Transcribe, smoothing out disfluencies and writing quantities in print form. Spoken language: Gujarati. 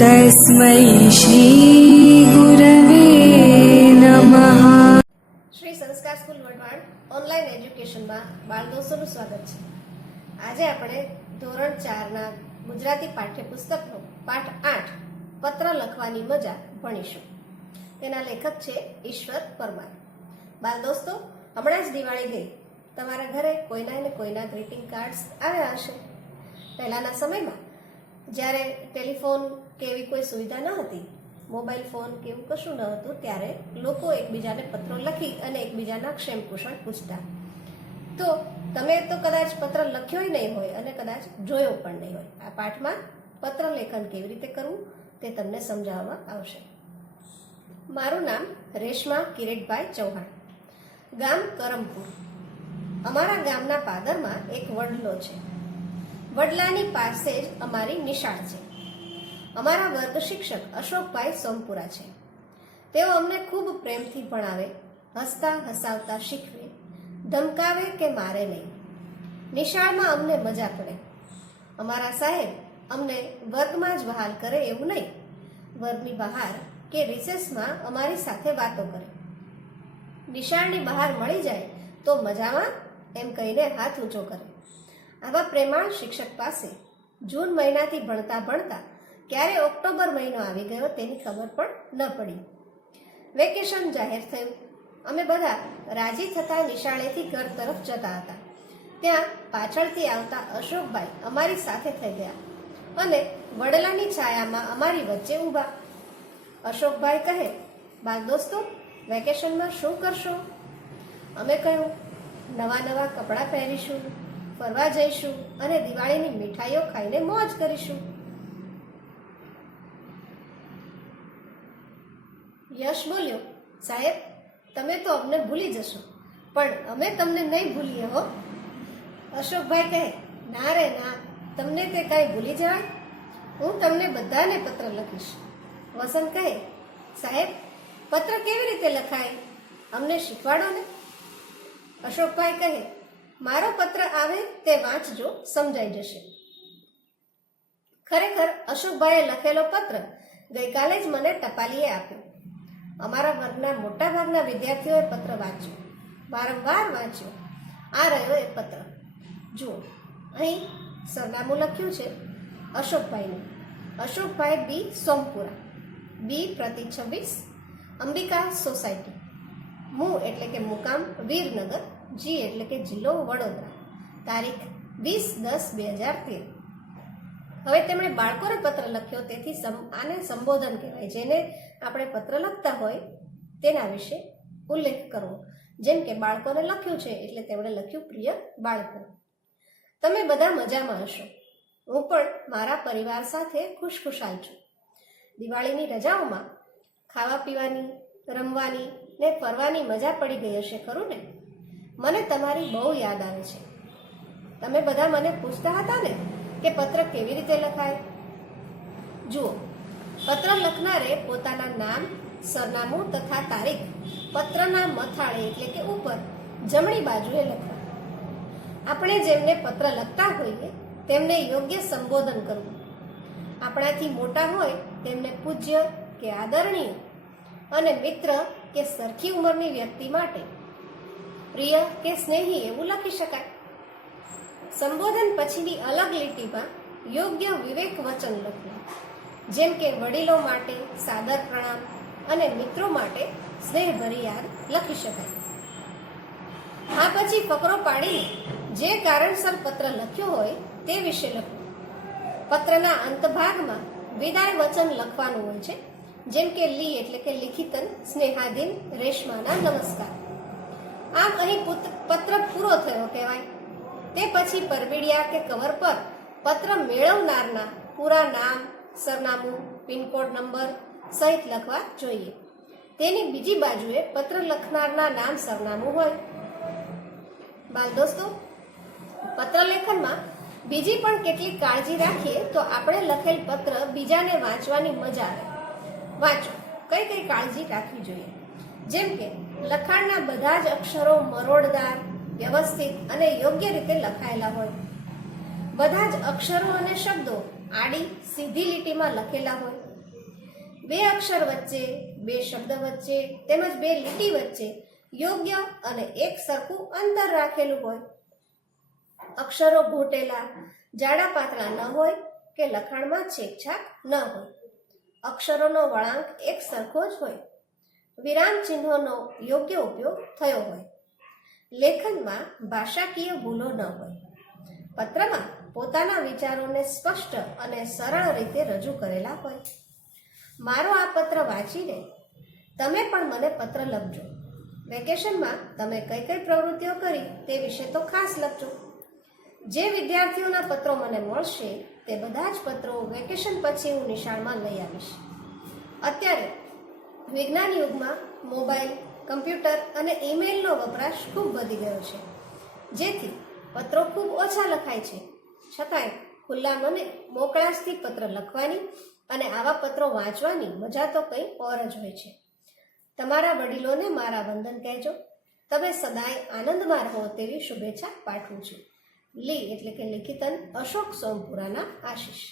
तस्मै श्रीगुरवे नमः। શ્રી સંસ્કાર સ્કૂલ વઢવાણ ઓનલાઈન એજ્યુકેશનમાં બાળ દોસ્તોનું સ્વાગત છે। આજે આપણે ધોરણ 4 ના ગુજરાતી પાઠ્યપુસ્તકનો પાઠ 8 પત્ર લખવાની મજા ભણીશું। તેના લેખક છે ઈશ્વર પરમાર। બાળ દોસ્તો, હમણાં જ દિવાળી ગઈ, તમારા ઘરે કોઈના ને કોઈના ગ્રીટિંગ કાર્ડ્સ આવ્યા હશે। પહેલાના સમયમાં જ્યારે ટેલિફોન કે એવી કોઈ સુવિધા ન હતી, મોબાઈલ ફોન કે એવું કશું ન હતું, ત્યારે લોકો એકબીજાને પત્રો લખી અને એકબીજાના ક્ષેમ કુશળ પૂછતા। તો તમે તો કદાચ પત્ર લખ્યો નહીં હોય અને કદાચ જોયો પણ નહીં હોય। આ પાઠમાં પત્ર લેખન કેવી રીતે કરવું તે તમને સમજાવવામાં આવશે। મારું નામ રેશમા કિરીટભાઈ ચૌહાણ, ગામ કરમપુર। અમારા ગામના પાદરમાં એક વડલો છે। વડલાની પાસે જ અમારી નિશાળ છે। અમારા વર્ગ શિક્ષક અશોકભાઈ સોમપુરા છે। તેઓ અમને ખૂબ પ્રેમથી ભણાવે, હસતા હસાવતા શીખવે, ધમકાવે કે મારે નહીં। નિશાળમાં અમને મજા પડે। અમારા સાહેબ અમને વર્ગમાં જ વહાલ કરે એવું નહીં, વર્ગની બહાર કે રિસેસમાં અમારી સાથે વાતો કરે। નિશાળની બહાર મળી જાય તો મજામાં એમ કહીને હાથ ઊંચો કરે। આવા પ્રેમાળ શિક્ષક પાસે જૂન મહિનાથી ભણતા ભણતા ક્યારે ઓક્ટોબર મહિનો આવી ગયો તેની ખબર પણ ન પડી। વેકેશન જાહેર થયું। અમે બધા રાજી થતા નિશાળેથી ઘર તરફ જતા હતા। ત્યાં પાછળથી આવતા અશોકભાઈ અમારી સાથે થઈ ગયા અને વડલાની છાયામાં અમારી વચ્ચે ઊભા। અશોકભાઈ કહે, બાળ દોસ્તો, વેકેશનમાં શું કરશો? અમે કહ્યું, નવા નવા કપડાં પહેરીશું, ફરવા જઈશું અને દિવાળીની મીઠાઈઓ ખાઈને મોજ કરીશું। યશ બોલ્યો, સાહેબ, તમે તો અમને ભૂલી જશો, પણ અમે તમને નહીં ભૂલીએ હો। અશોકભાઈ કહે, ના રે ના, તમને તે કાંઈ ભૂલી જવાય? હું તમને બધાને પત્ર લખીશ। વસંત કહે, સાહેબ, પત્ર કેવી રીતે લખાય? અમને શીખવાડો ને। અશોકભાઈ કહે, મારો પત્ર આવે તે વાંચજો, સમજાઈ જશે। ખરેખર અશોકભાઈએ લખેલો પત્ર ગઈકાલે જ મને ટપાલીએ આપ્યો। અમારા વર્ગના મોટા ભાગના વિદ્યાર્થીઓએ પત્ર વાંચ્યો, વારંવાર વાંચ્યો। આ રહ્યો એ પત્ર, જુઓ। અહીં સરનામું લખ્યું છે અશોકભાઈનું, અશોકભાઈ બી સોમપુરા, બી પ્રતિ 26, અંબિકા સોસાયટી, મુ એટલે કે મુકામ વીરનગર, જી એટલે કે જિલ્લો વડોદરા, તારીખ 20/10/2013। હવે તેમણે બાળકોને પત્ર લખ્યો, તેથી આને સંબોધન કહેવાય। જેને આપણે પત્ર લખતા હોય તેના વિશે ઉલ્લેખ કરવો। જેમ કે બાળકોને લખ્યું છે એટલે તેમણે લખ્યું, પ્રિય બાળકો, તમે બધા મજામાં હશો। હું પણ મારા પરિવાર સાથે ખુશખુશાલ છું। દિવાળીની રજાઓમાં ખાવા પીવાની, રમવાની ને ફરવાની મજા પડી ગઈ હશે, ખરું ને? મને તમારી બહુ યાદ આવે છે। તમે બધા મને પૂછતા હતા ને કે પત્ર કેવી રીતે લખાય? જુઓ, પત્ર લખનારે પોતાના નામ, સરનામું તથા તારીખ પત્રના મથાળે એટલે કે ઉપર જમણી બાજુએ લખવા। આપણે જેમને પત્ર લખતા હોઈએ તેમને યોગ્ય સંબોધન કરવું। આપણાથી મોટા હોય તેમને પૂજ્ય કે આદરણીય અને મિત્ર કે સરખી ઉંમરની વ્યક્તિ માટે પ્રિય કે સ્નેહી એવું લખી શકાય। સંબોધન પછીની અલગ લીટીમાં યોગ્ય વિવેક વચન લખવું। જેમ કે વડીલો માટે સાદર પ્રણામ અને મિત્રો માટે સ્નેહભરી યાદ લખી શકાય। આ પછી ફકરો પાડીને જે કારણસર પત્ર લખ્યો હોય તે વિશે લખવું। પત્રના અંતભાગમાં વિદાય વચન લખવાનું હોય છે। જેમ કે લી એટલે કે લિખિતન સ્નેહાધીન રેશમાના નમસ્કાર। આમ અહીં પત્ર પૂરો થયો કહેવાય। તે પછી પરબીડિયા કે કવર પર પત્ર મેળવનારના પૂરા નામ, સરનામું, પિનકોડ નંબર સહિત લખવા જોઈએ। તેની બીજી બાજુએ પત્ર લખનારના નામ, સરનામું હોય। બાળ દોસ્તો, પત્ર લેખનમાં બીજી પણ કેટલીક કાળજી રાખીએ તો આપણે લખેલ પત્ર બીજાને વાંચવાની મજા આવે। વાંચો, કઈ કઈ કાળજી રાખવી જોઈએ? જેમ કે લખાણના બધા જ અક્ષરો મરોડદાર, વ્યવસ્થિત અને યોગ્ય રીતે લખાયેલા હોય। બધા જ અક્ષરો અને શબ્દો આડી સીધી લીટીમાં લખેલા હોય। બે અક્ષર વચ્ચે, બે શબ્દ વચ્ચે તેમજ બે લીટી વચ્ચે યોગ્ય અને એક સરખું અંતર રાખેલું હોય. અક્ષરો ઘૂંટેલા, જાડા પાતળા ન હોય કે લખાણમાં છેકછાક ન હોય. અક્ષરોનો વળાંક એક સરખો જ હોય. વિરામ ચિહ્નોનો યોગ્ય ઉપયોગ થયો હોય. લેખનમાં ભાષાકીય ભૂલો ન હોય. પત્રમાં પોતાના વિચારોને સ્પષ્ટ અને સરળ રીતે રજૂ કરેલા હોય. મારો આ પત્ર વાંચીને તમે પણ મને પત્ર લખજો. વેકેશનમાં તમે કઈ કઈ પ્રવૃત્તિઓ કરી તે વિશે તો ખાસ લખજો. જે વિદ્યાર્થીઓના પત્રો મને મળશે તે બધા જ પત્રો વેકેશન પછી હું નિશાળમાં લઈ આવીશ. અત્યારે વિજ્ઞાન યુગમાં મોબાઈલ, કમ્પ્યુટર અને ઈમેલનો વપરાશ ખૂબ વધી ગયો છે, જેથી પત્રો ખૂબ ઓછા લખાય છે. છતાંય ખુલ્લા મને મોકળાશથી પત્ર લખવાની અને આવા પત્રો વાંચવાની મજા તો કંઈ ઓર જ હોય છે. તમારા વડીલોને મારા વંદન કહેજો. તમે સદાય આનંદમાં રહો તેવી શુભેચ્છા પાઠવું છું. લી એટલે કે લિખિતન અશોક સોમપુરાના આશીષ.